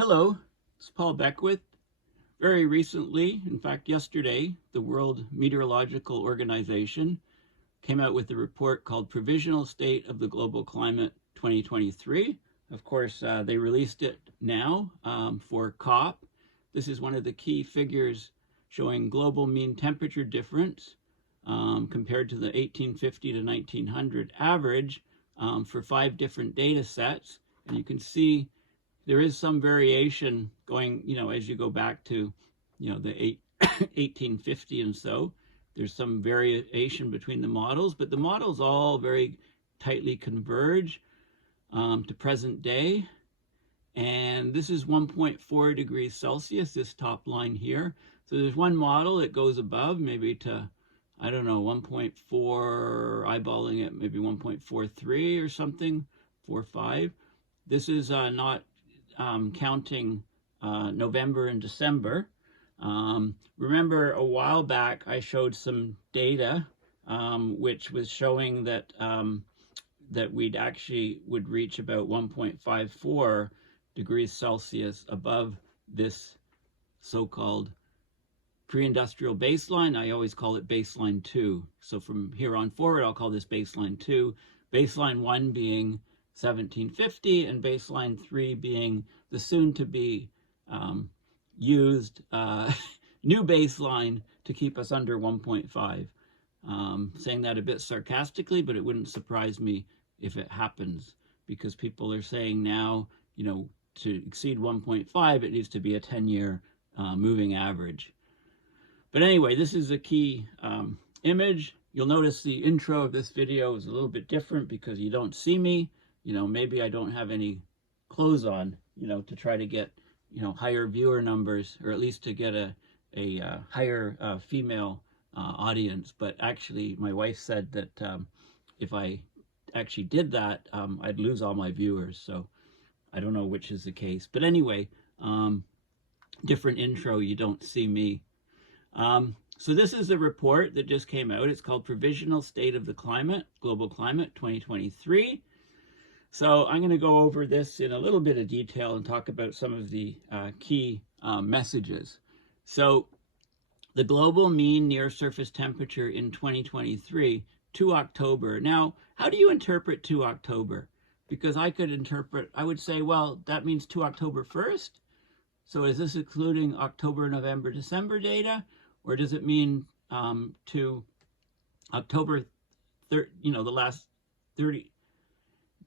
Hello, it's Paul Beckwith. Very recently, in fact yesterday, the World Meteorological Organization came out with a report called Provisional State of the Global Climate 2023. Of course, they released it now for COP. This is one of the key figures showing global mean temperature difference compared to the 1850 to 1900 average for 5 different data sets. And you can see there is some variation going, as you go back to, the 1850 and so. There's some variation between the models, but the models all very tightly converge to present day. And this is 1.4 degrees Celsius, this top line here. So there's one model that goes above, maybe to, I don't know, 1.4, eyeballing it, maybe 1.43 or something, 4.5. This is not counting November and December. Remember a while back I showed some data which was showing that that we'd actually would reach about 1.54 degrees Celsius above this so-called pre-industrial baseline. I always call it baseline 2. So from here on forward, I'll call this baseline 2. Baseline 1 being 1750 and baseline 3 being the soon-to-be used new baseline to keep us under 1.5. Saying that a bit sarcastically, but it wouldn't surprise me if it happens, because people are saying now, to exceed 1.5, it needs to be a 10-year moving average. But anyway, this is a key image. You'll notice the intro of this video is a little bit different because you don't see me. Maybe I don't have any clothes on, to try to get, higher viewer numbers, or at least to get a higher female audience. But actually, my wife said that if I actually did that, I'd lose all my viewers. So I don't know which is the case. But anyway, different intro, you don't see me. So this is the report that just came out. It's called Provisional State of the Climate, Global Climate 2023. So I'm going to go over this in a little bit of detail and talk about some of the key messages. So the global mean near surface temperature in 2023 to October. Now, how do you interpret to October? Because I would say, well, that means to October 1st. So is this including October, November, December data? Or does it mean to October, the last 30,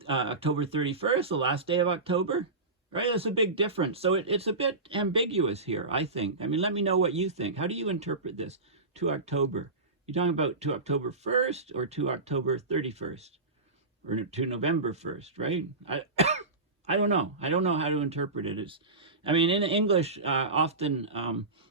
October 31st, the last day of October, right? That's a big difference. So it's a bit ambiguous here, I think. I mean, let me know what you think. How do you interpret this to October? You talking about to October 1st or to October 31st or to November 1st, right? I don't know. I don't know how to interpret it. In English, often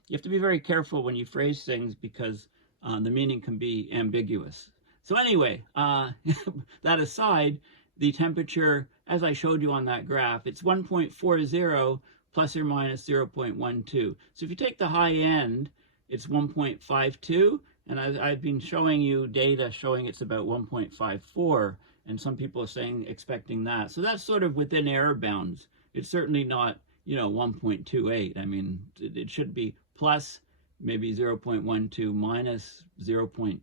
you have to be very careful when you phrase things because the meaning can be ambiguous. So anyway, that aside, the temperature, as I showed you on that graph, it's 1.40 plus or minus 0.12. So if you take the high end, it's 1.52, and I've been showing you data showing it's about 1.54, and some people are saying expecting that. So that's sort of within error bounds. It's certainly not, 1.28. I mean, it should be plus maybe 0.12 minus 0.02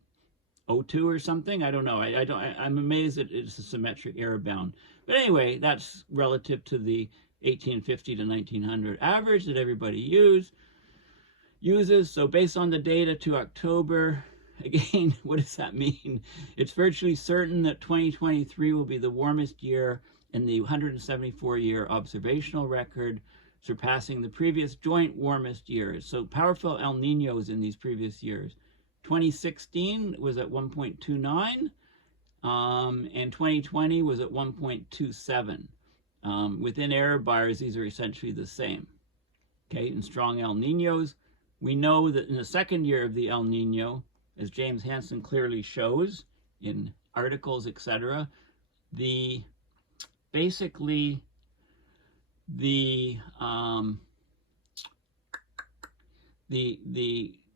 or something. I don't know. I'm amazed that it's a symmetric error bound. But anyway, that's relative to the 1850 to 1900 average that everybody uses. So based on the data to October, again, what does that mean? It's virtually certain that 2023 will be the warmest year in the 174-year observational record, surpassing the previous joint warmest years. So powerful El Niños in these previous years. 2016 was at 1.29, and 2020 was at 1.27. Within error bars, these are essentially the same. Okay, and strong El Niños. We know that in the second year of the El Niño, as James Hansen clearly shows in articles, etc., the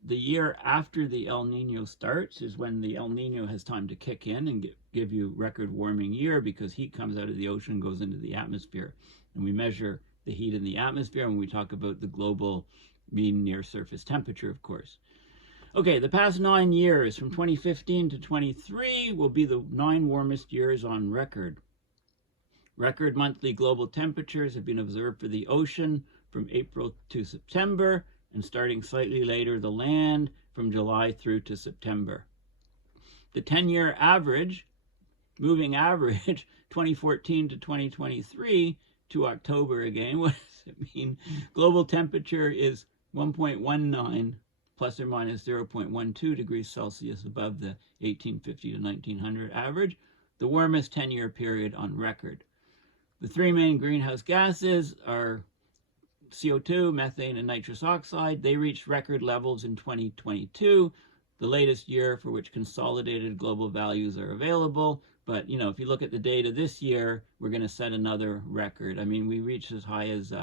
year after the El Nino starts is when the El Nino has time to kick in and give you record warming year, because heat comes out of the ocean, goes into the atmosphere, and we measure the heat in the atmosphere when we talk about the global mean near surface temperature, of course. Okay, the past 9 years, from 2015 to 23, will be the 9 warmest years on record. Record monthly global temperatures have been observed for the ocean from April to September, and starting slightly later, the land from July through to September. The 10-year average, moving average, 2014 to 2023 to October again, what does it mean? Global temperature is 1.19 plus or minus 0.12 degrees Celsius above the 1850 to 1900 average, the warmest 10-year period on record. The 3 main greenhouse gases are CO2, methane, and nitrous oxide. They reached record levels in 2022, the latest year for which consolidated global values are available. But, you know, if you look at the data this year, we're going to set another record. I mean, we reached as high as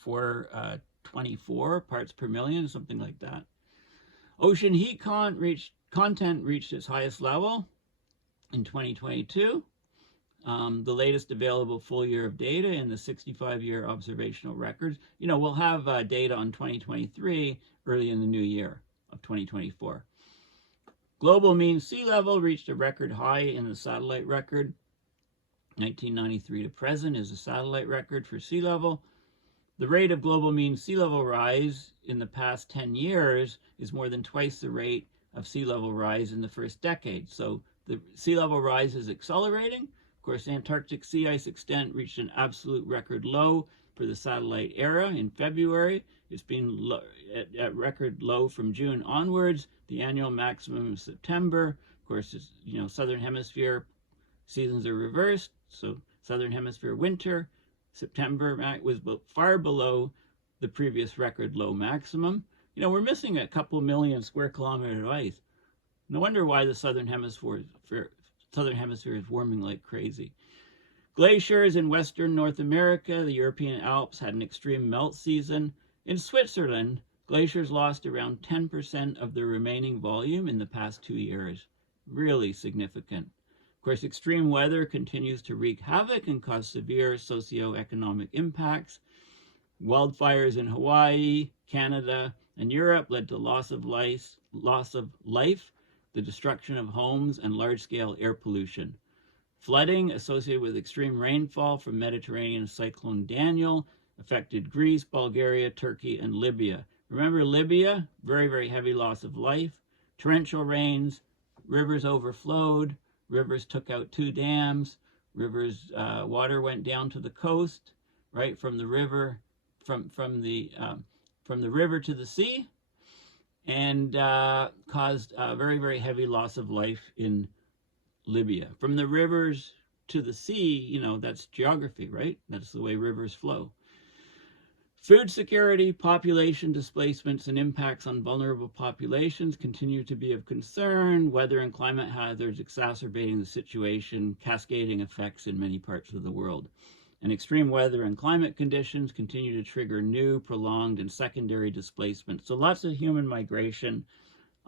424 parts per million, something like that. Ocean heat content reached its highest level in 2022. The latest available full year of data in the 65-year observational records. You know, we'll have data on 2023 early in the new year of 2024. Global mean sea level reached a record high in the satellite record. 1993 to present is a satellite record for sea level. The rate of global mean sea level rise in the past 10 years is more than twice the rate of sea level rise in the first decade. So the sea level rise is accelerating. Of course, Antarctic sea ice extent reached an absolute record low for the satellite era in February. It's been at record low from June onwards. The annual maximum is September. Of course, it's, you know, southern hemisphere seasons are reversed. So southern hemisphere winter, September was far below the previous record low maximum. You know, we're missing a couple million square kilometers of ice. No wonder why the southern hemisphere is warming like crazy. Glaciers in western North America, the European Alps had an extreme melt season. In Switzerland, glaciers lost around 10% of their remaining volume in the past 2 years. Really significant. Of course, extreme weather continues to wreak havoc and cause severe socioeconomic impacts. Wildfires in Hawaii, Canada, and Europe led to loss of life, the destruction of homes, and large-scale air pollution. Flooding associated with extreme rainfall from Mediterranean cyclone Daniel affected Greece, Bulgaria, Turkey, and Libya. Remember Libya? Very, very heavy loss of life. Torrential rains, rivers overflowed, rivers took out 2 dams, rivers water went down to the coast, right, from the river, from the river to the sea, and caused a very, very heavy loss of life in Libya. From the rivers to the sea, you know, that's geography, right? That's the way rivers flow. Food security, population displacements, and impacts on vulnerable populations continue to be of concern. Weather and climate hazards exacerbating the situation, cascading effects in many parts of the world. And extreme weather and climate conditions continue to trigger new, prolonged, and secondary displacement. So lots of human migration.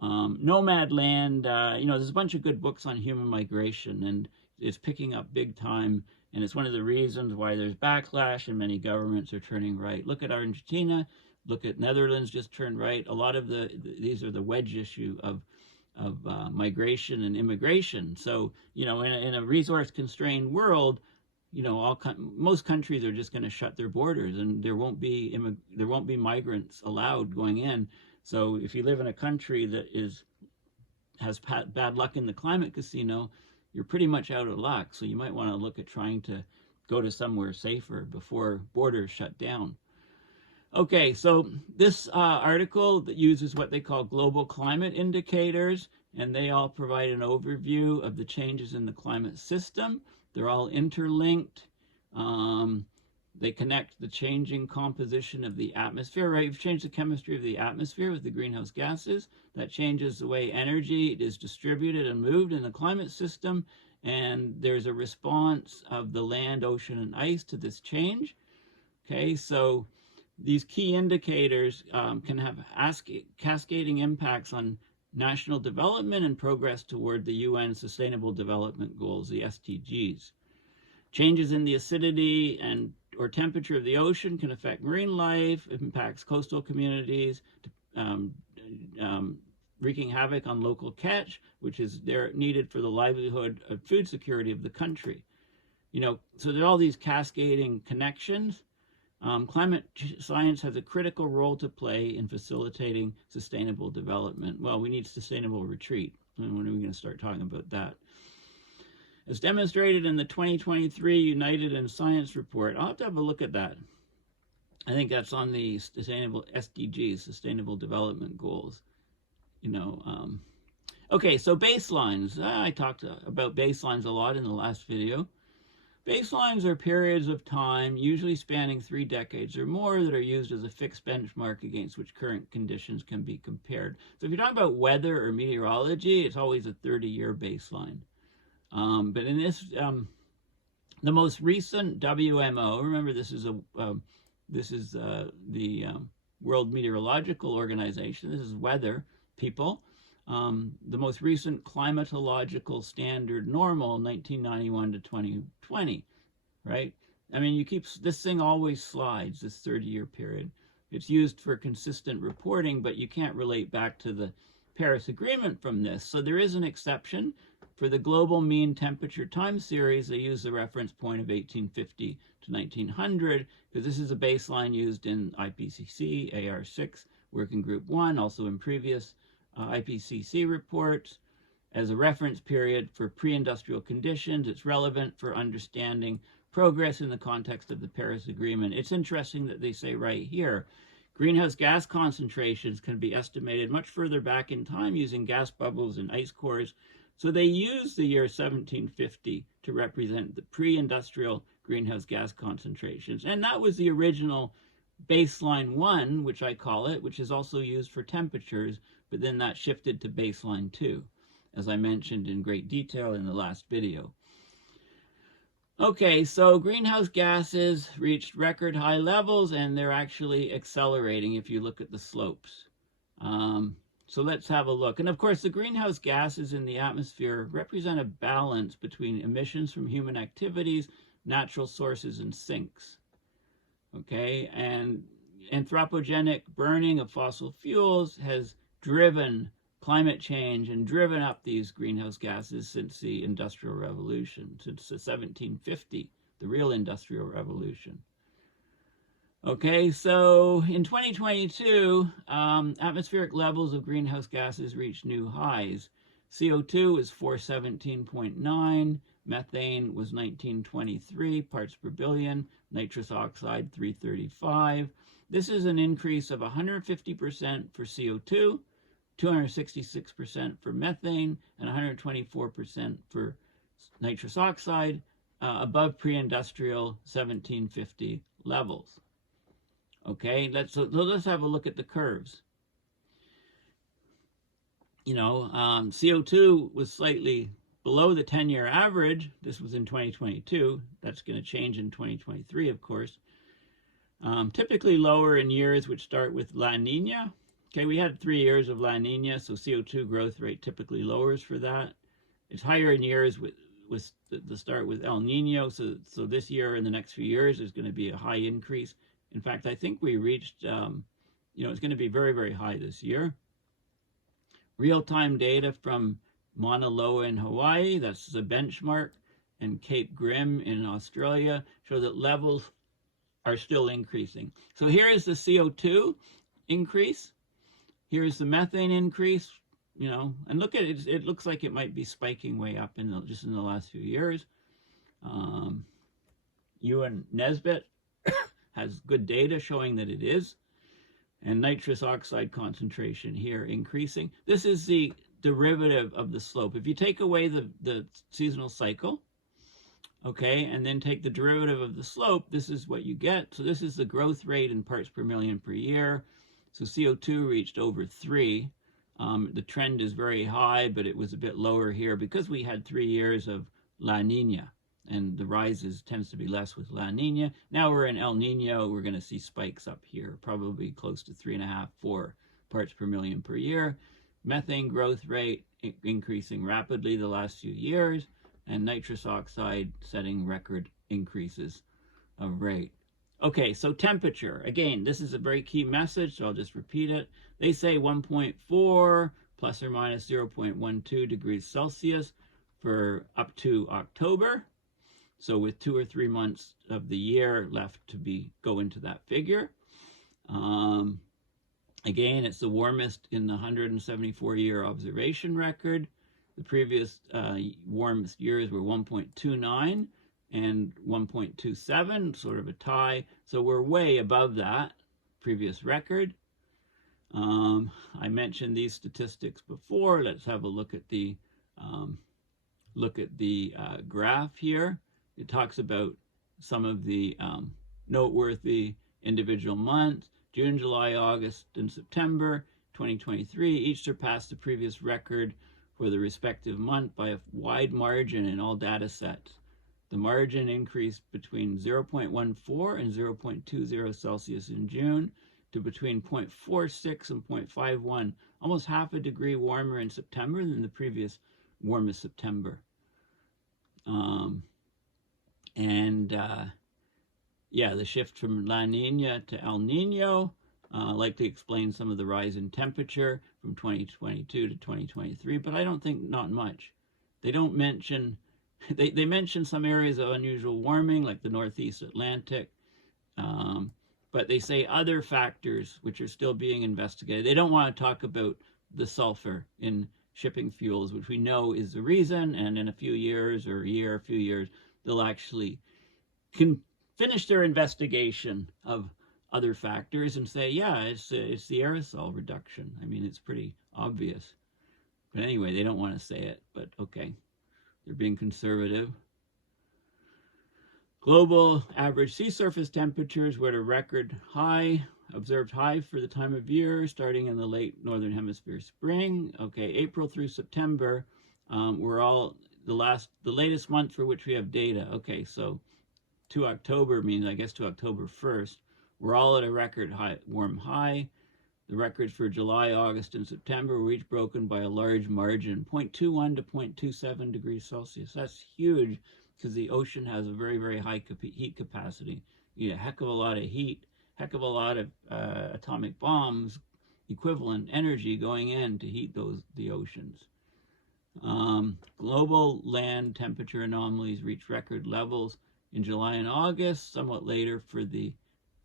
Nomad land, you know, there's a bunch of good books on human migration, and it's picking up big time. And it's one of the reasons why there's backlash and many governments are turning right. Look at Argentina, look at Netherlands just turned right. A lot of these are the wedge issue of migration and immigration. So, you know, in a resource constrained world, you know, most countries are just going to shut their borders, and there won't be migrants allowed going in. So if you live in a country that has bad luck in the climate casino, you're pretty much out of luck. So you might want to look at trying to go to somewhere safer before borders shut down. Okay, so this article that uses what they call global climate indicators, and they all provide an overview of the changes in the climate system. They're all interlinked. They connect the changing composition of the atmosphere, right? You've changed the chemistry of the atmosphere with the greenhouse gases. That changes the way energy is distributed and moved in the climate system. And there's a response of the land, ocean, and ice to this change. Okay, so these key indicators can have cascading impacts on national development and progress toward the UN Sustainable Development Goals, the SDGs. Changes in the acidity and or temperature of the ocean can affect marine life, impacts coastal communities, wreaking havoc on local catch, which is needed for the livelihood and food security of the country. So there are all these cascading connections. Climate science has a critical role to play in facilitating sustainable development. Well, we need sustainable retreat. And when are we going to start talking about that? As demonstrated in the 2023 United in Science report, I'll have to have a look at that. I think that's on the sustainable SDGs, Sustainable Development Goals. Okay, so baselines. I talked about baselines a lot in the last video. Baselines are periods of time, usually spanning 3 decades or more, that are used as a fixed benchmark against which current conditions can be compared. So if you're talking about weather or meteorology, it's always a 30-year baseline. But in this, the most recent WMO, remember this is the World Meteorological Organization. This is weather people. The most recent climatological standard normal, 1991 to 2020, right? I mean, this thing always slides, this 30-year period. It's used for consistent reporting, but you can't relate back to the Paris Agreement from this. So there is an exception. For the global mean temperature time series, they use the reference point of 1850 to 1900, because this is a baseline used in IPCC, AR6, Working Group 1, also in previous IPCC reports as a reference period for pre-industrial conditions. It's relevant for understanding progress in the context of the Paris Agreement. It's interesting that they say right here, greenhouse gas concentrations can be estimated much further back in time using gas bubbles and ice cores. So they use the year 1750 to represent the pre-industrial greenhouse gas concentrations. And that was the original baseline 1, which I call it, which is also used for temperatures, but then that shifted to baseline 2, as I mentioned in great detail in the last video. Okay, so greenhouse gases reached record high levels, and they're actually accelerating if you look at the slopes. So let's have a look. And of course, the greenhouse gases in the atmosphere represent a balance between emissions from human activities, natural sources, and sinks. Okay, and anthropogenic burning of fossil fuels has driven climate change and driven up these greenhouse gases since the Industrial Revolution, since the 1750, the real Industrial Revolution. Okay, so in 2022, atmospheric levels of greenhouse gases reached new highs. CO2 was 417.9, methane was 1923 parts per billion, nitrous oxide 335. This is an increase of 150% for CO2, 266% for methane, and 124% for nitrous oxide, above pre-industrial 1750 levels. Okay, let's have a look at the curves. CO2 was slightly below the 10-year average. This was in 2022. That's going to change in 2023, of course. Typically lower in years which start with La Nina. Okay, we had 3 years of La Nina, so CO2 growth rate typically lowers for that. It's higher in years with the start with El Nino, so this year and the next few years is going to be a high increase. In fact, I think we reached, it's going to be very, very high this year. Real-time data from Mauna Loa in Hawaii, that's the benchmark, and Cape Grim in Australia show that levels are still increasing. So here is the CO2 increase. Here's the methane increase, and look at it. It looks like it might be spiking way up just in the last few years. Ewan Nesbitt has good data showing that it is. And nitrous oxide concentration here increasing. This is the derivative of the slope. If you take away the seasonal cycle, okay, and then take the derivative of the slope, this is what you get. So this is the growth rate in parts per million per year. So CO2 reached over 3. The trend is very high, but it was a bit lower here because we had 3 years of La Nina, and the rises tends to be less with La Nina. Now we're in El Nino. We're going to see spikes up here, probably close to 3.5, 4 parts per million per year. Methane growth rate increasing rapidly the last few years, and nitrous oxide setting record increases of rate. Okay, so temperature. Again, this is a very key message, so I'll just repeat it. They say 1.4 plus or minus 0.12 degrees Celsius for up to October. So with 2 or 3 months of the year left to go into that figure. Again, it's the warmest in the 174-year observation record. The previous warmest years were 1.29 and 1.27, sort of a tie. So we're way above that previous record. I mentioned these statistics before. Let's have a look at the graph here. It talks about some of the noteworthy individual months. June, July, August, and September 2023 each surpassed the previous record for the respective month by a wide margin in all data sets. The margin increased between 0.14 and 0.20 Celsius in June to between 0.46 and 0.51, almost half a degree warmer in September than the previous warmest September. Yeah, the shift from La Nina to El Nino likely explains some of the rise in temperature from 2022 to 2023, but I don't think not much. They don't mention, they mention some areas of unusual warming, like the Northeast Atlantic, but they say other factors which are still being investigated. They don't want to talk about the sulfur in shipping fuels, which we know is the reason, and in a few years, a few years, they'll actually finish their investigation of other factors and say, yeah, it's the aerosol reduction. I mean, it's pretty obvious. But anyway, they don't want to say it, but okay. They're being conservative. Global average sea surface temperatures were at a record high, observed high for the time of year, starting in the late Northern Hemisphere spring. Okay, April through September were all the latest month for which we have data. Okay, so to October means, I guess, to October 1st. We're all at a record high, warm high. The records for July, August, and September were each broken by a large margin, 0.21 to 0.27 degrees Celsius. That's huge because the ocean has a very, very high heat capacity. You get a heck of a lot of heat, heck of a lot of atomic bombs, equivalent energy going in to heat the oceans. Global land temperature anomalies reached record levels in July and August, somewhat later for the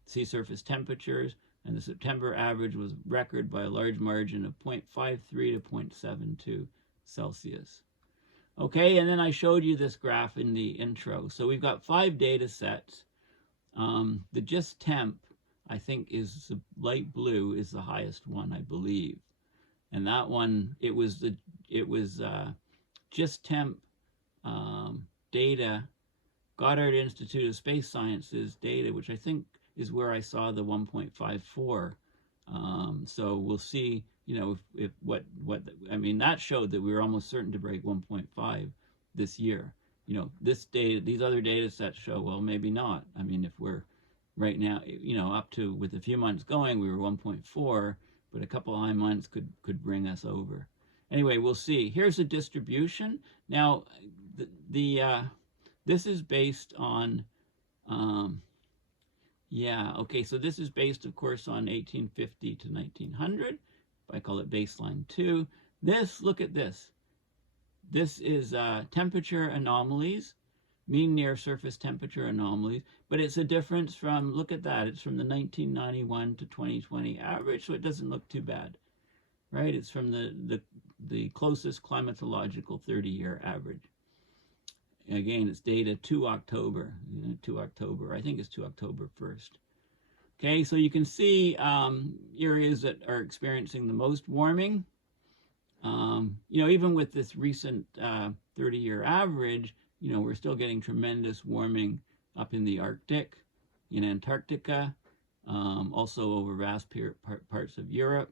sea surface temperatures, and the September average was record by a large margin of 0.53 to 0.72 Celsius. Okay, and then I showed you this graph in the intro. So we've got 5 data sets. The GISS temp, I think, is the light blue, is the highest one, I believe. And that one, it was GISS temp data, Goddard Institute of Space Sciences data, which I think is where I saw the 1.54. So we'll see, you know, I mean, that showed that we were almost certain to break 1.5 this year. You know, this data, these other data sets show, well, maybe not. I mean, if we're right now, you know, up to, with a few months going, we were 1.4, but a couple high months could bring us over. Anyway, we'll see. Here's the distribution. Now, this is based on, so this is based, of course, on 1850 to 1900. I call it baseline 2. Look at this. This is temperature anomalies, mean near surface temperature anomalies, but it's a difference from, look at that, it's from the 1991 to 2020 average, so it doesn't look too bad, right? It's from the closest climatological 30-year average. Again, it's data to October, I think it's to October 1st. Okay, so you can see areas that are experiencing the most warming. You know, even with this recent 30-year average, you know, we're still getting tremendous warming up in the Arctic, in Antarctica, also over vast parts of Europe.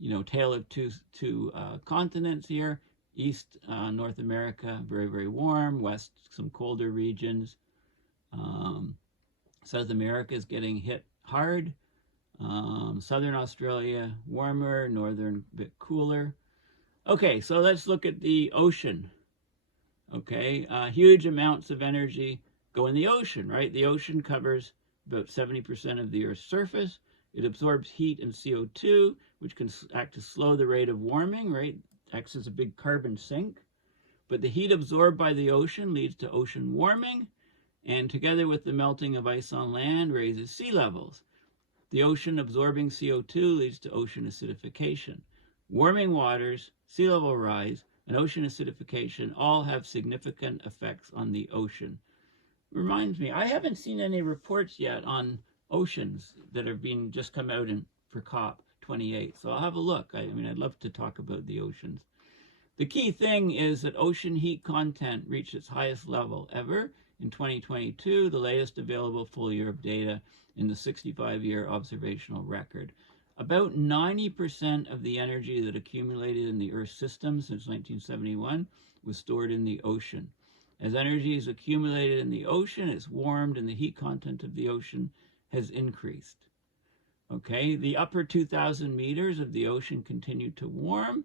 You know, tale of two continents here. East, North America, very, very warm. West, some colder regions. South America is getting hit hard. Southern Australia, warmer. Northern, a bit cooler. Okay, so let's look at the ocean. Okay, huge amounts of energy go in the ocean, right? The ocean covers about 70% of the Earth's surface. It absorbs heat and CO2, which can act to slow the rate of warming, right? Acts as a big carbon sink. But the heat absorbed by the ocean leads to ocean warming, and together with the melting of ice on land, raises sea levels. The ocean absorbing CO2 leads to ocean acidification. Warming waters, sea level rise, and ocean acidification all have significant effects on the ocean. Reminds me, I haven't seen any reports yet on oceans that have been just come out for COP28, so I'll have a look. I mean, I'd love to talk about the oceans. The key thing is that ocean heat content reached its highest level ever in 2022, the latest available full year of data in the 65-year observational record. About 90% of the energy that accumulated in the Earth's system since 1971 was stored in the ocean. As energy is accumulated in the ocean, it's warmed and the heat content of the ocean has increased. Okay, the upper 2,000 meters of the ocean continue to warm.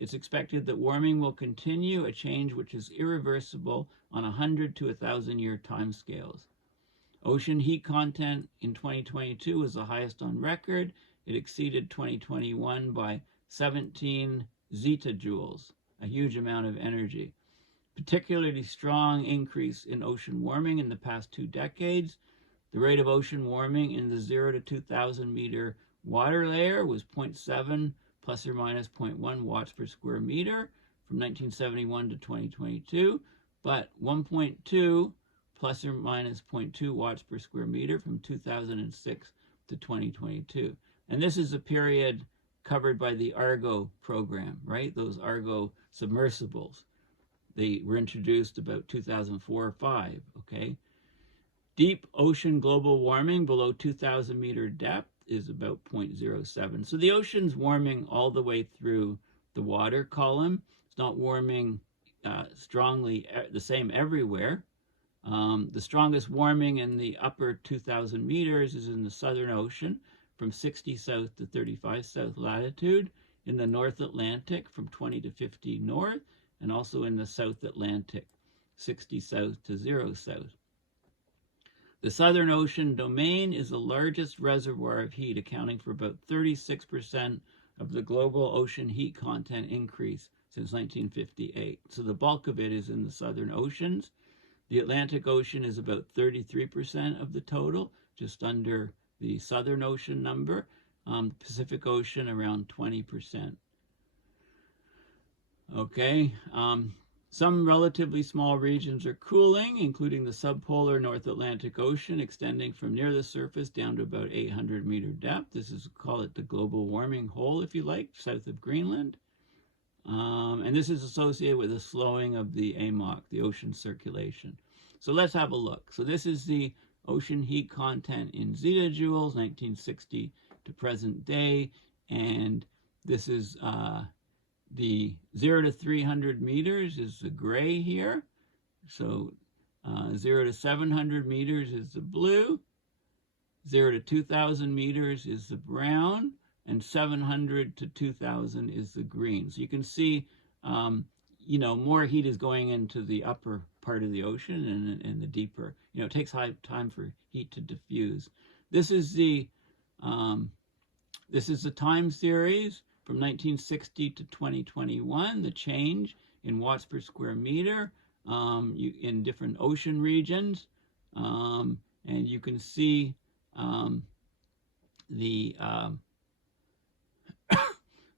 It's expected that warming will continue, a change which is irreversible on 100 to 1,000 year timescales. Ocean heat content in 2022 was the highest on record. It exceeded 2021 by 17 zetajoules, a huge amount of energy. Particularly strong increase in ocean warming in the past 2 decades. The rate of ocean warming in the 0 to 2,000 meter water layer was 0.7 plus or minus 0.1 watts per square meter from 1971 to 2022, but 1.2 plus or minus 0.2 watts per square meter from 2006 to 2022. And this is a period covered by the Argo program, right? Those Argo submersibles. They were introduced about 2004 or 5, okay? Deep ocean global warming below 2,000 meter depth is about 0.07. So the ocean's warming all the way through the water column. It's not warming strongly the same everywhere. The strongest warming in the upper 2,000 meters is in the Southern Ocean from 60 south to 35 south latitude, in the North Atlantic from 20 to 50 north, and also in the South Atlantic, 60 south to 0 south. The Southern Ocean domain is the largest reservoir of heat, accounting for about 36% of the global ocean heat content increase since 1958. So the bulk of it is in the Southern Oceans. The Atlantic Ocean is about 33% of the total, just under the Southern Ocean number. Pacific Ocean around 20%. Okay. Some relatively small regions are cooling, including the subpolar North Atlantic Ocean, extending from near the surface down to about 800 meter depth. This is, call it the global warming hole, if you like, south of Greenland. And this is associated with a slowing of the AMOC, the ocean circulation. So let's have a look. So this is the ocean heat content in zetajoules, 1960 to present day. And this is the 0 to 300 meters is the gray here. So 0 to 700 meters is the blue. 0 to 2,000 meters is the brown. And 700 to 2,000 is the green. So you can see, you know, more heat is going into the upper part of the ocean and the deeper. You know, it takes high time for heat to diffuse. This is the time series from 1960 to 2021, the change in watts per square meter in different ocean regions. And you can see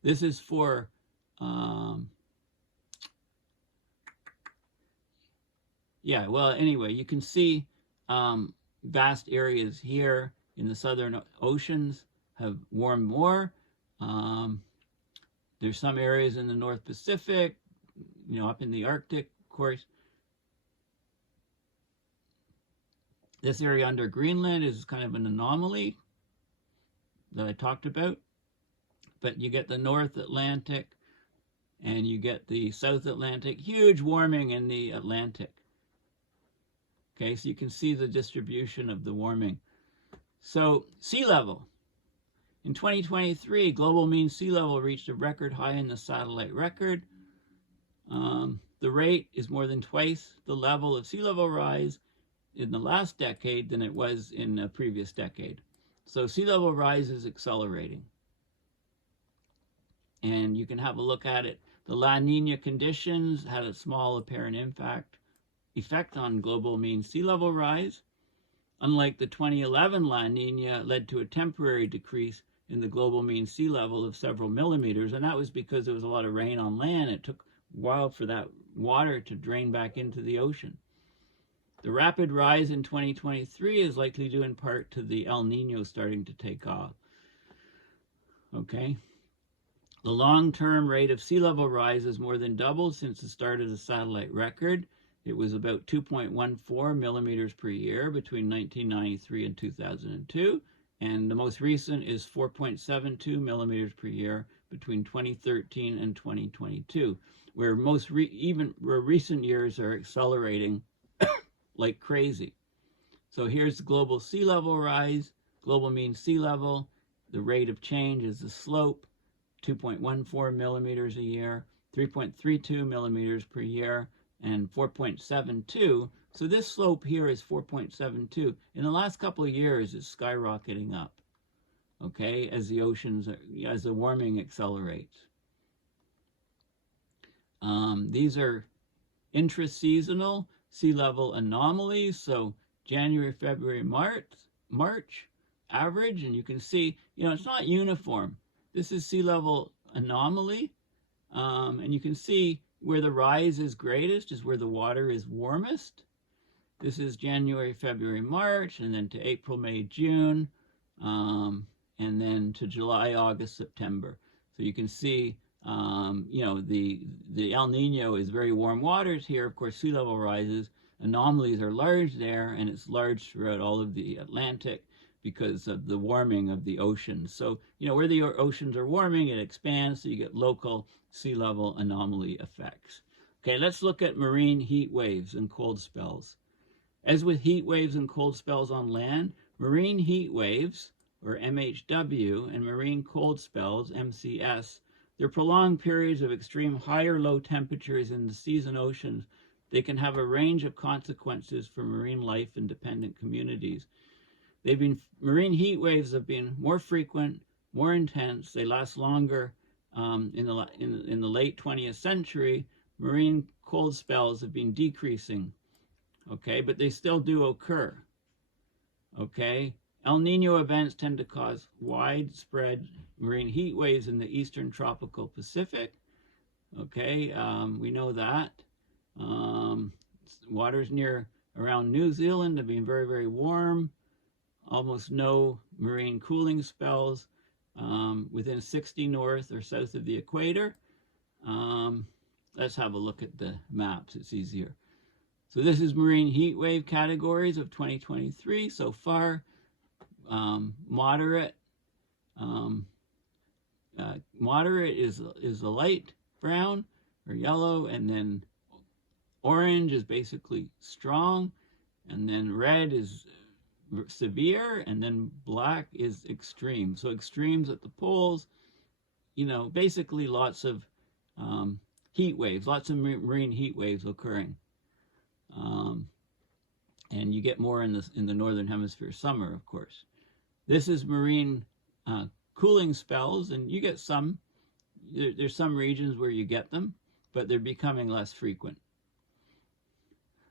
this is for yeah, well, anyway, you can see vast areas here in the southern oceans have warmed more. There's some areas in the North Pacific, you know, up in the Arctic, of course. This area under Greenland is kind of an anomaly that I talked about. But you get the North Atlantic and you get the South Atlantic, huge warming in the Atlantic. Okay, so you can see the distribution of the warming. So sea level. In 2023, global mean sea level reached a record high in the satellite record. the rate is more than twice the level of sea level rise in the last decade than it was in a previous decade. So sea level rise is accelerating. And you can have a look at it. The La Nina conditions had a small apparent effect on global mean sea level rise. Unlike the 2011 La Nina, led to a temporary decrease in the global mean sea level of several millimeters, and that was because there was a lot of rain on land. It took a while for that water to drain back into the ocean. The rapid rise in 2023 is likely due in part to the El Nino starting to take off. Okay. The long-term rate of sea level rise has more than doubled since the start of the satellite record. It was about 2.14 millimeters per year between 1993 and 2002, and the most recent is 4.72 millimeters per year between 2013 and 2022, where where recent years are accelerating like crazy. So here's global sea level rise, global mean sea level. The rate of change is the slope, 2.14 millimeters a year, 3.32 millimeters per year, and 4.72. So this slope here is 4.72. In the last couple of years, it's skyrocketing up, okay, as the oceans, as the warming accelerates. These are intraseasonal sea level anomalies. So January, February, March average, and you can see, it's not uniform. This is sea level anomaly, and you can see where the rise is greatest is where the water is warmest. This is January, February, March, and then to April, May, June, and then to July, August, September. So you can see, the El Nino is very warm waters here. Of course, sea level rises. Anomalies are large there, and it's large throughout all of the Atlantic because of the warming of the oceans. So, where the oceans are warming, it expands, so you get local sea level anomaly effects. Okay, let's look at marine heat waves and cold spells. As with heat waves and cold spells on land, marine heat waves, or MHW, and marine cold spells, MCS, they're prolonged periods of extreme high or low temperatures in the seas and oceans. They can have a range of consequences for marine life and dependent communities. Marine heat waves have been more frequent, more intense. They last longer. In the late 20th century, marine cold spells have been decreasing. Okay, but they still do occur. Okay, El Nino events tend to cause widespread marine heat waves in the eastern tropical Pacific. Okay, we know that. Waters around New Zealand have been very, very warm. Almost no marine cooling spells within 60 north or south of the equator. Let's have a look at the maps. It's easier. So this is marine heat wave categories of 2023 so far. Moderate. Moderate is a light brown or yellow, and then orange is basically strong, and then red is severe, and then black is extreme. So extremes at the poles, basically lots of heat waves, lots of marine heat waves occurring. And you get more in the northern hemisphere summer, of course. This is marine cooling spells, and you get some. There's some regions where you get them, but they're becoming less frequent.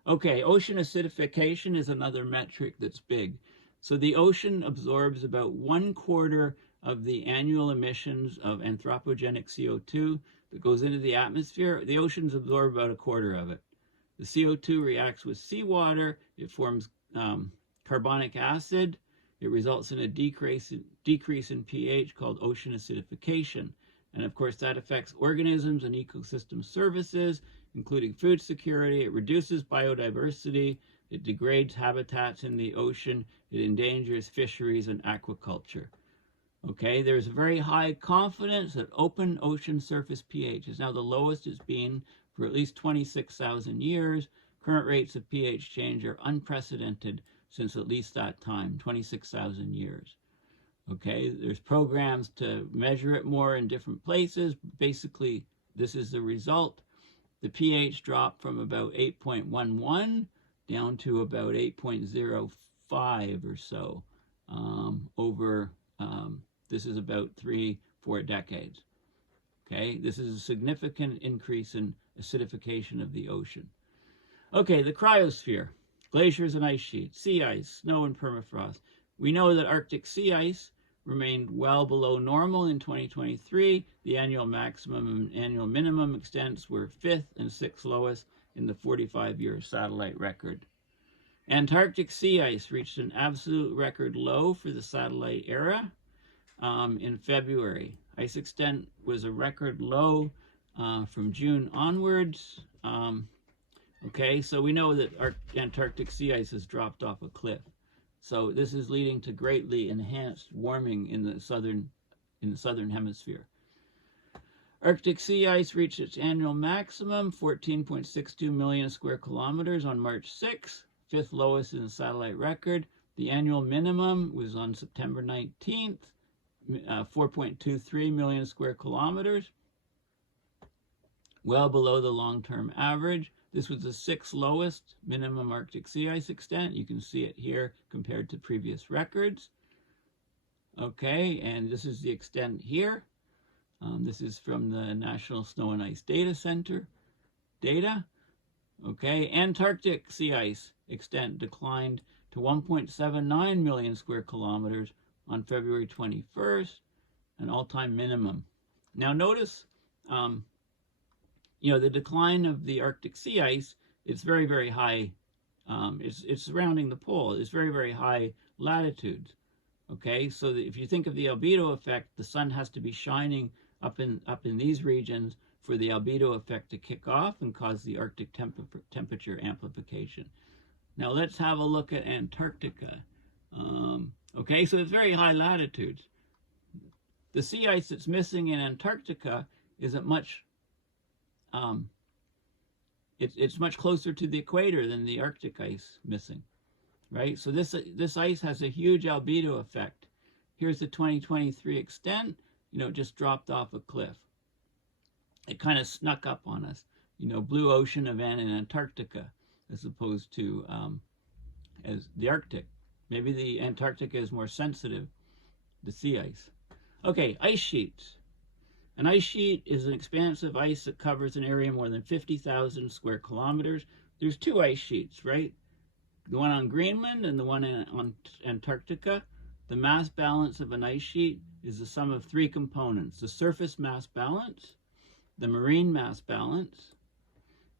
Okay, ocean acidification is another metric that's big. So the ocean absorbs about 1/4 of the annual emissions of anthropogenic CO2 that goes into the atmosphere. The oceans absorb about 1/4 of it. The CO2 reacts with seawater. It forms carbonic acid. It results in a decrease in pH called ocean acidification. And of course, that affects organisms and ecosystem services, including food security. It reduces biodiversity. It degrades habitats in the ocean. It endangers fisheries and aquaculture. Okay, there's very high confidence that open ocean surface pH is now the lowest it's been for at least 26,000 years. Current rates of pH change are unprecedented since at least that time, 26,000 years. Okay, there's programs to measure it more in different places. Basically, this is the result. the pH dropped from about 8.11 down to about 8.05 or so over, this is about 3-4 decades. Okay, this is a significant increase in acidification of the ocean. Okay, the cryosphere, glaciers and ice sheets, sea ice, snow and permafrost. We know that Arctic sea ice remained well below normal in 2023. The annual maximum and annual minimum extents were 5th and 6th lowest in the 45-year satellite record. Antarctic sea ice reached an absolute record low for the satellite era in February. Ice extent was a record low from June onwards. Okay, so we know that our Antarctic sea ice has dropped off a cliff. So this is leading to greatly enhanced warming in the southern hemisphere. Arctic sea ice reached its annual maximum, 14.62 million square kilometers on March 6th, 5th lowest in the satellite record. The annual minimum was on September 19th, 4.23 million square kilometers, well below the long-term average. This was the 6th lowest minimum Arctic sea ice extent. You can see it here compared to previous records. Okay, and this is the extent here. This is from the National Snow and Ice Data Center data. Okay, Antarctic sea ice extent declined to 1.79 million square kilometers on February 21st, an all-time minimum. Now notice, the decline of the Arctic sea ice, it's very, very high. It's surrounding the pole. It's very, very high latitudes. Okay, so if you think of the albedo effect, the sun has to be shining up in these regions for the albedo effect to kick off and cause the Arctic temperature amplification. Now let's have a look at Antarctica. Okay, so it's very high latitudes. The sea ice that's missing in Antarctica is at much it's much closer to the equator than the Arctic ice missing, right? So this ice has a huge albedo effect. Here's the 2023 extent. It just dropped off a cliff. It kind of snuck up on us. Blue ocean event in Antarctica as opposed to as the Arctic. Maybe the Antarctica is more sensitive to sea ice. Okay, ice sheets. An ice sheet is an expanse of ice that covers an area more than 50,000 square kilometers. There's two ice sheets, right? The one on Greenland and the one on Antarctica. The mass balance of an ice sheet is the sum of three components: the surface mass balance, the marine mass balance,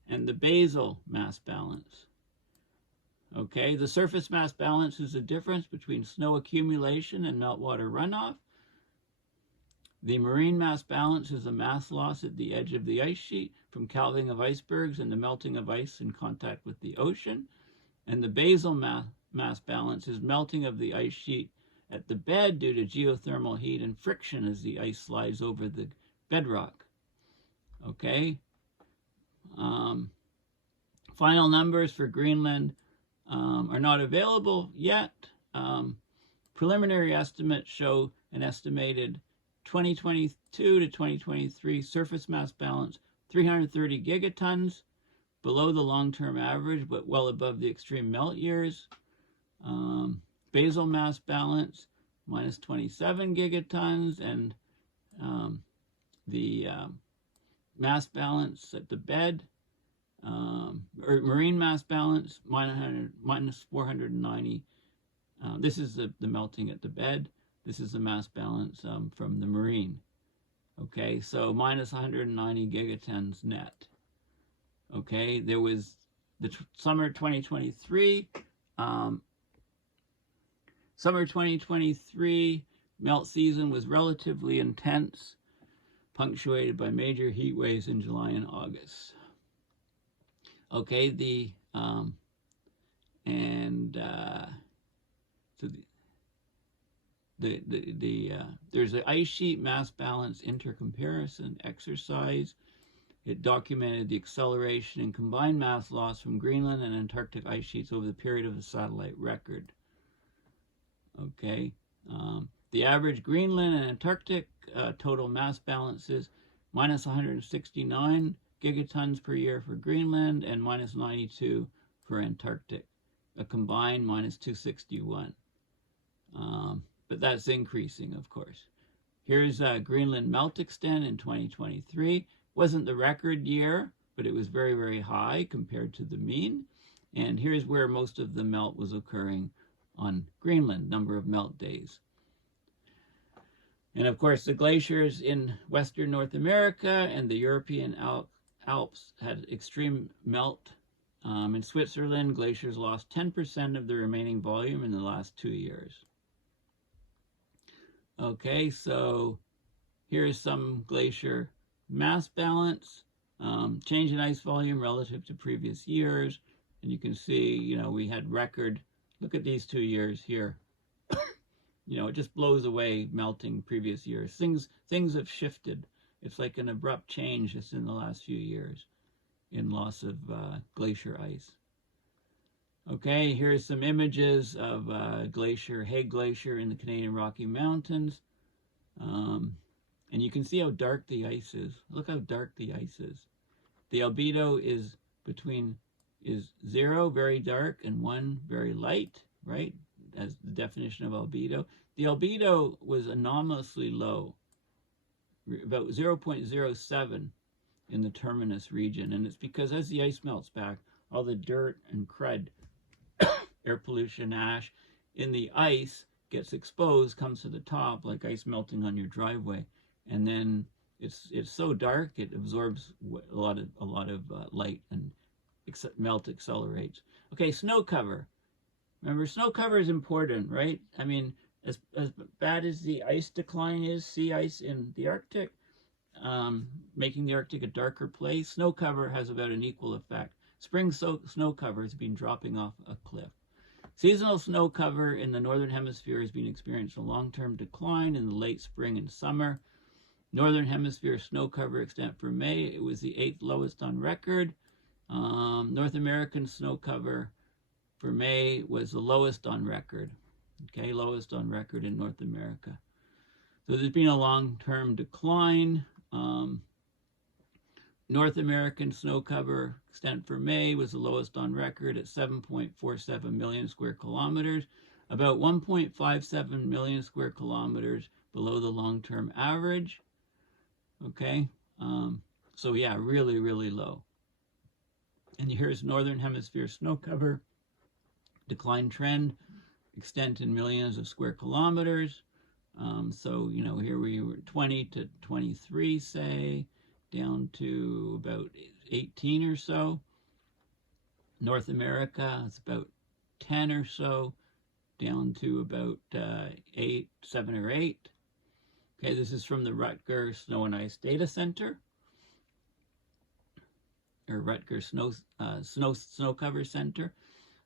and the basal mass balance. Okay, the surface mass balance is the difference between snow accumulation and meltwater runoff. The marine mass balance is the mass loss at the edge of the ice sheet from calving of icebergs and the melting of ice in contact with the ocean. And the basal mass balance is melting of the ice sheet at the bed due to geothermal heat and friction as the ice slides over the bedrock. Okay. Final numbers for Greenland are not available yet. Preliminary estimates show an estimated 2022 to 2023 surface mass balance 330 gigatons, below the long-term average but well above the extreme melt years. Basal mass balance minus 27 gigatons, and the mass balance at the bed, or marine mass balance minus 490. This is the melting at the bed. This is the mass balance from the marine. Okay, so minus 190 gigatons net. Okay, there was the summer 2023. Summer 2023 melt season was relatively intense, punctuated by major heat waves in July and August. Okay, there's an ice sheet mass balance intercomparison exercise. It documented the acceleration and combined mass loss from Greenland and Antarctic ice sheets over the period of the satellite record. Okay, the average Greenland and Antarctic total mass balances minus 169 gigatons per year for Greenland and minus 92 for Antarctic, a combined minus 261. But that's increasing, of course. Here's Greenland melt extent in 2023. Wasn't the record year, but it was very, very high compared to the mean. And here's where most of the melt was occurring on Greenland, number of melt days. And of course, the glaciers in Western North America and the European Alps had extreme melt. In Switzerland, glaciers lost 10% of the remaining volume in the last 2 years. Okay, so here's some glacier mass balance, change in ice volume relative to previous years. And you can see, you know, we had record, look at these 2 years here. You know, it just blows away melting previous years. Things have shifted. It's like an abrupt change just in the last few years in loss of glacier ice. Okay, here's some images of glacier, Hague Glacier in the Canadian Rocky Mountains. And you can see how dark the ice is. Look how dark the ice is. The albedo is 0, very dark, and 1, very light, right? As the definition of albedo. The albedo was anomalously low, about 0.07 in the terminus region. And it's because as the ice melts back, all the dirt and crud, air pollution, ash in the ice gets exposed, comes to the top like ice melting on your driveway. And then it's so dark, it absorbs a lot of light and melt accelerates. Okay, snow cover. Remember, snow cover is important, right? I mean, as bad as the ice decline is, sea ice in the Arctic, making the Arctic a darker place, snow cover has about an equal effect. Spring snow cover has been dropping off a cliff. Seasonal snow cover in the Northern Hemisphere has been experiencing a long-term decline in the late spring and summer. Northern Hemisphere snow cover extent for May, it was the 8th lowest on record. North American snow cover for May was the lowest on record. Okay, lowest on record in North America. So there's been a long-term decline. North American snow cover extent for May was the lowest on record at 7.47 million square kilometers, about 1.57 million square kilometers below the long-term average. Okay, so yeah, really, really low. And here's Northern Hemisphere snow cover, decline trend, extent in millions of square kilometers. So, you know, here we were 20 to 23, say, down to about 18 or so. North America, it's about 10 or so, down to about 7 or 8. Okay, this is from the Rutgers Snow and Ice Data Center, or Rutgers Snow Cover Center.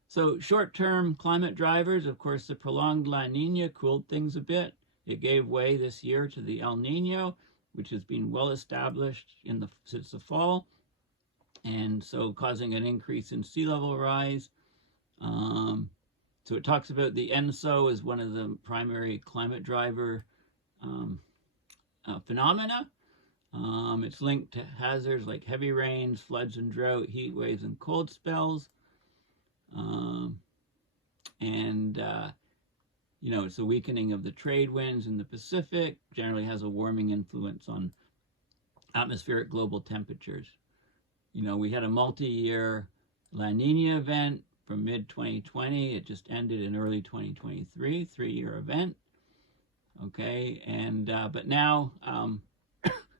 So short-term climate drivers, of course, the prolonged La Nina cooled things a bit. It gave way this year to the El Nino, which has been well established since the fall, and so causing an increase in sea level rise. So it talks about the ENSO as one of the primary climate driver phenomena. It's linked to hazards like heavy rains, floods and drought, heat waves and cold spells. You know, it's a weakening of the trade winds in the Pacific, generally has a warming influence on atmospheric global temperatures. You know, we had a multi-year La Nina event from mid-2020. It just ended in early 2023, 3-year event. Okay, and but now,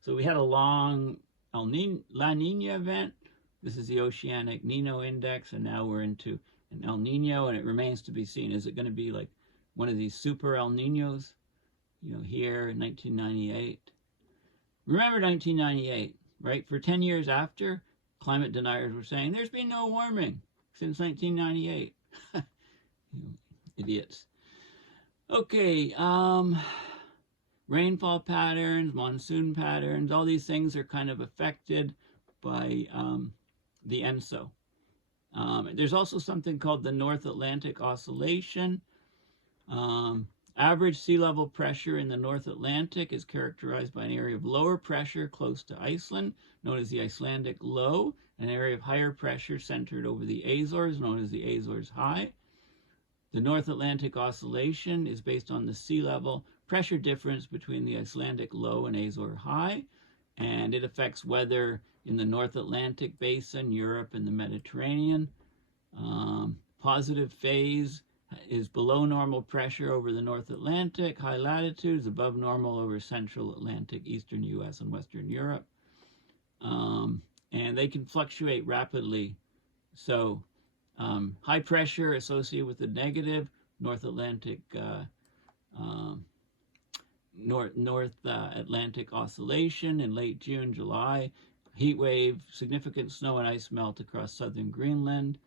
so we had a long La Nina event. This is the Oceanic Nino Index, and now we're into an El Nino, and it remains to be seen. Is it going to be like one of these super El Ninos, you know, here in 1998? Remember 1998, right? For 10 years after, climate deniers were saying, there's been no warming since 1998. Idiots. Okay, rainfall patterns, monsoon patterns, all these things are kind of affected by the ENSO. There's also something called the North Atlantic Oscillation. Average sea level pressure in the North Atlantic is characterized by an area of lower pressure close to Iceland, known as the Icelandic low, an area of higher pressure centered over the Azores, known as the Azores high. The North Atlantic oscillation is based on the sea level pressure difference between the Icelandic low and Azore high, and it affects weather in the North Atlantic basin, Europe, and the Mediterranean. Positive phase is below normal pressure over the North Atlantic, high latitudes, above normal over Central Atlantic, Eastern US, and Western Europe. And they can fluctuate rapidly. So high pressure associated with the negative North Atlantic Atlantic oscillation in late June, July, heat wave, significant snow and ice melt across southern Greenland.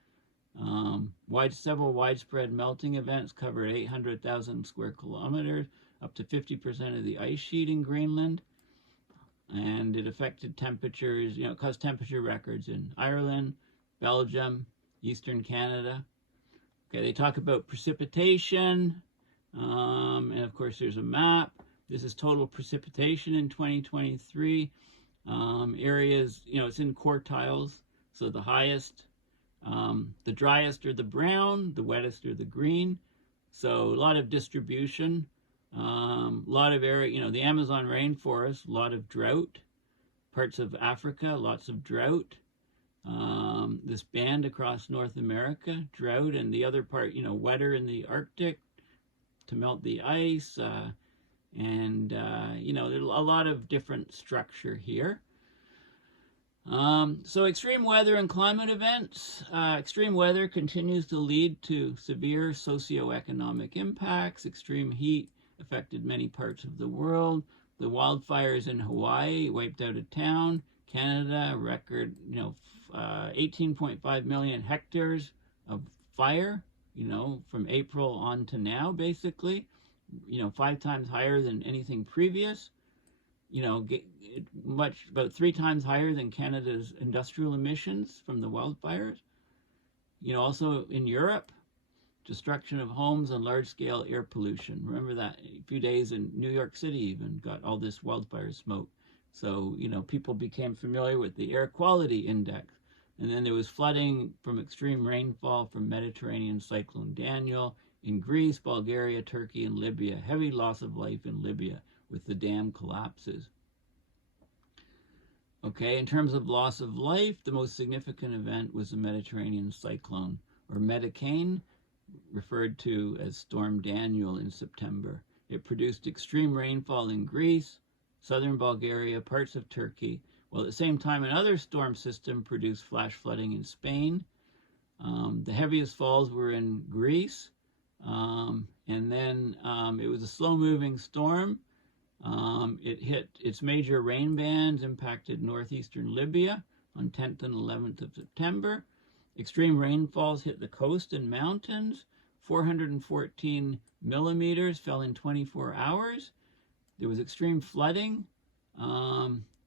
Several widespread melting events covered 800,000 square kilometers, up to 50% of the ice sheet in Greenland. And it affected temperatures, it caused temperature records in Ireland, Belgium, Eastern Canada. Okay, they talk about precipitation, and of course there's a map. This is total precipitation in 2023. Areas, it's in quartiles, so the highest, the driest are the brown, the wettest are the green. So a lot of distribution, a lot of area, the Amazon rainforest, a lot of drought. Parts of Africa, lots of drought. This band across North America, drought, and the other part, wetter in the Arctic to melt the ice. There's a lot of different structure here. So extreme weather and climate events. Extreme weather continues to lead to severe socioeconomic impacts. Extreme heat affected many parts of the world. The wildfires in Hawaii wiped out a town. Canada, record, 18.5 million hectares of fire, from April on to now, basically. 5 times higher than anything previous. About 3 times higher than Canada's industrial emissions from the wildfires. Also in Europe, destruction of homes and large-scale air pollution. Remember that a few days in New York City even got all this wildfire smoke. So, people became familiar with the air quality index. And then there was flooding from extreme rainfall from Mediterranean cyclone Daniel in Greece, Bulgaria, Turkey, and Libya. Heavy loss of life in Libya with the dam collapses. Okay, in terms of loss of life, the most significant event was the Mediterranean cyclone, or Medicane, referred to as Storm Daniel in September. It produced extreme rainfall in Greece, southern Bulgaria, parts of Turkey, while at the same time another storm system produced flash flooding in Spain. The heaviest falls were in Greece, and then it was a slow-moving storm. It hit its major rain bands, impacted northeastern Libya on 10th and 11th of September. Extreme rainfalls hit the coast and mountains. 414 millimeters fell in 24 hours. There was extreme flooding.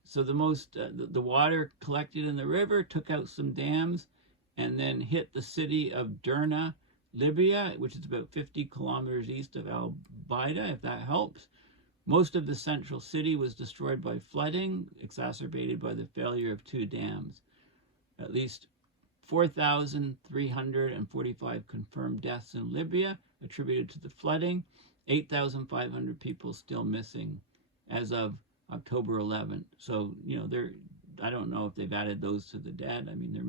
So the water collected in the river took out some dams and then hit the city of Derna, Libya, which is about 50 kilometers east of Al Baida, if that helps. Most of the central city was destroyed by flooding, exacerbated by the failure of 2 dams. At least 4,345 confirmed deaths in Libya attributed to the flooding. 8,500 people still missing as of October 11th. So, I don't know if they've added those to the dead. I mean,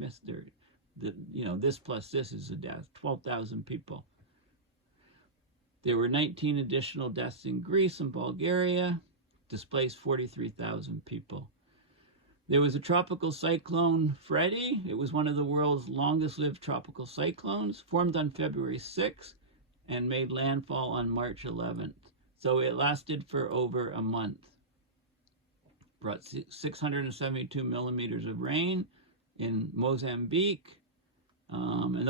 this plus this is a death. 12,000 people. There were 19 additional deaths in Greece and Bulgaria, displaced 43,000 people. There was a tropical cyclone, Freddy. It was one of the world's longest-lived tropical cyclones, formed on February 6th and made landfall on March 11th. So it lasted for over a month. Brought 672 millimeters of rain in Mozambique. And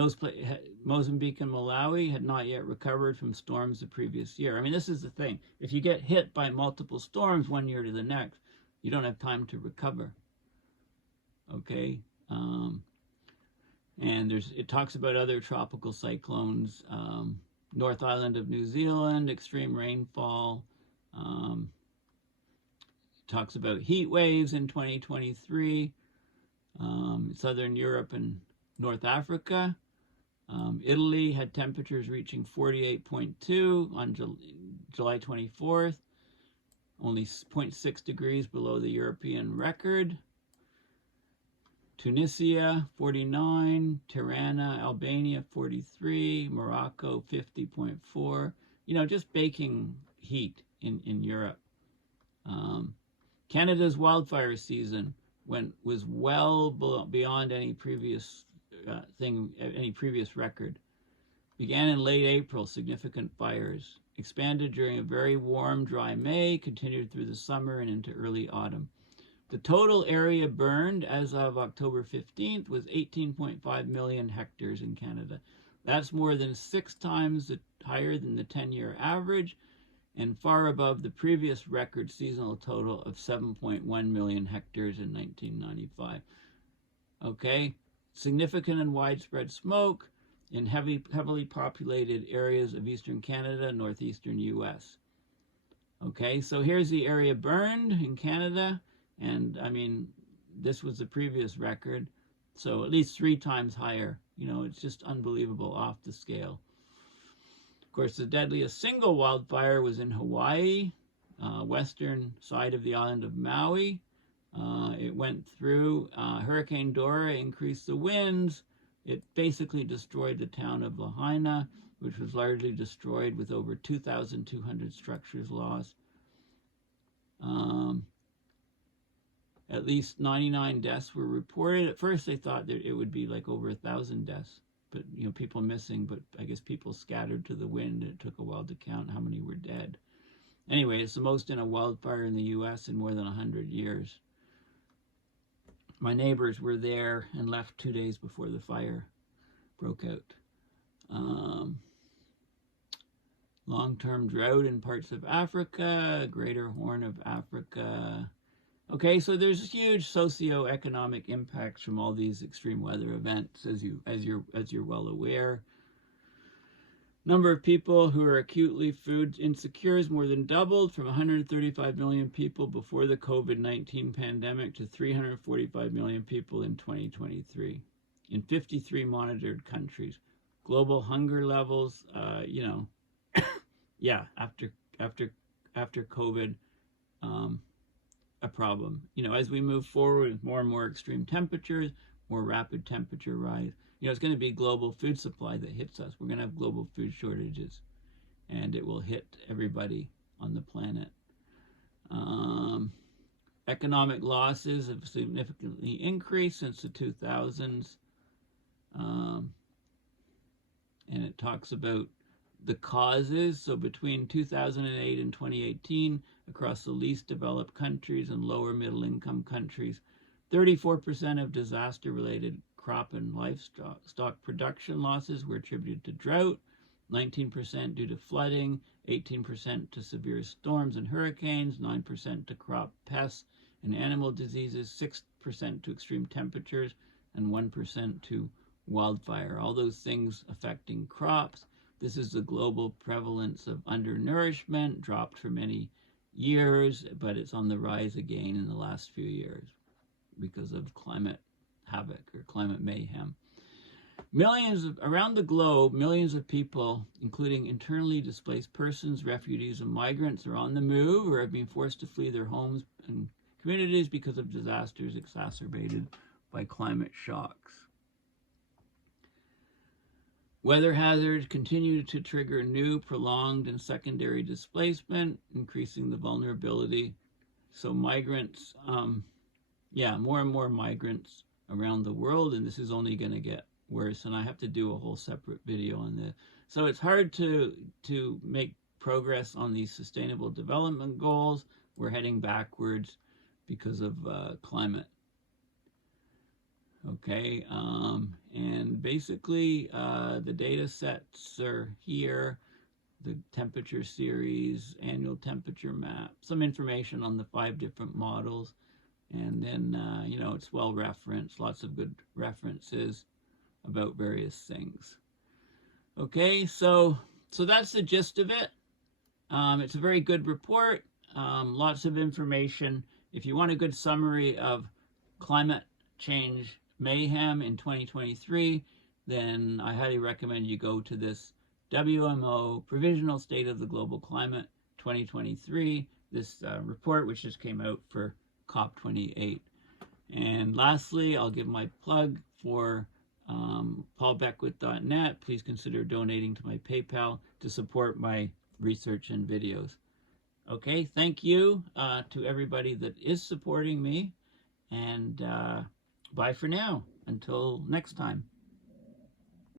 Mozambique and Malawi had not yet recovered from storms the previous year. I mean, this is the thing. If you get hit by multiple storms one year to the next, you don't have time to recover. Okay? And it talks about other tropical cyclones, North Island of New Zealand, extreme rainfall. Talks about heat waves in 2023. Southern Europe and North Africa. Italy had temperatures reaching 48.2 on July 24th, only 0.6 degrees below the European record. Tunisia, 49, Tirana, Albania, 43, Morocco, 50.4. You know, just baking heat in Europe. Canada's wildfire season was well beyond any previous any previous record. Began in late April, significant fires. Expanded during a very warm, dry May, continued through the summer and into early autumn. The total area burned as of October 15th was 18.5 million hectares in Canada. That's more than 6 times higher than the 10-year average and far above the previous record seasonal total of 7.1 million hectares in 1995. Okay, significant and widespread smoke in heavily populated areas of eastern Canada, northeastern U.S. Okay, so here's the area burned in Canada, and I mean, this was the previous record, so at least 3 times higher. You know, it's just unbelievable, off the scale. Of course, the deadliest single wildfire was in Hawaii, western side of the island of Maui. It went through. Hurricane Dora increased the winds. It basically destroyed the town of Lahaina, which was largely destroyed with over 2,200 structures lost. At least 99 deaths were reported. At first, they thought that it would be like over 1,000 deaths, but you know, people missing. But I guess people scattered to the wind. And it took a while to count how many were dead. Anyway, it's the most in a wildfire in the U.S. in more than 100 years. My neighbors were there and left 2 days before the fire broke out. Long-term drought in parts of Africa, Greater Horn of Africa. Okay, so there's huge socioeconomic impacts from all these extreme weather events, as you're well aware. Number of people who are acutely food insecure has more than doubled from 135 million people before the COVID-19 pandemic to 345 million people in 2023 in 53 monitored countries. Global hunger levels, you know, yeah, after COVID, a problem. You know, as we move forward with more and more extreme temperatures, more rapid temperature rise, you know, it's going to be global food supply that hits us. We're going to have global food shortages, and it will hit everybody on the planet. Economic losses have significantly increased since the 2000s. And it talks about the causes. So between 2008 and 2018, across the least developed countries and lower middle income countries, 34% of disaster-related crop and livestock production losses were attributed to drought, 19% due to flooding, 18% to severe storms and hurricanes, 9% to crop pests and animal diseases, 6% to extreme temperatures, and 1% to wildfire. All those things affecting crops. This is the global prevalence of undernourishment, dropped for many years, but it's on the rise again in the last few years because of climate havoc or climate mayhem. Around the globe, millions of people, including internally displaced persons, refugees, and migrants, are on the move or have been forced to flee their homes and communities because of disasters exacerbated by climate shocks. Weather hazards continue to trigger new, prolonged, and secondary displacement, increasing the vulnerability. So migrants, more and more migrants around the world, and this is only going to get worse. And I have to do a whole separate video on this. So it's hard to make progress on these sustainable development goals. We're heading backwards because of climate. Okay, and basically the data sets are here, the temperature series, annual temperature map, some information on the 5 different models, and then, you know, it's well referenced, lots of good references about various things. Okay, so So that's the gist of it. It's a very good report, lots of information. If you want a good summary of climate change mayhem in 2023, then I highly recommend you go to this WMO Provisional State of the Global Climate 2023, this report which just came out for COP28. And lastly, I'll give my plug for paulbeckwith.net. Please consider donating to my PayPal to support my research and videos. Okay, thank you to everybody that is supporting me, and bye for now. Until next time.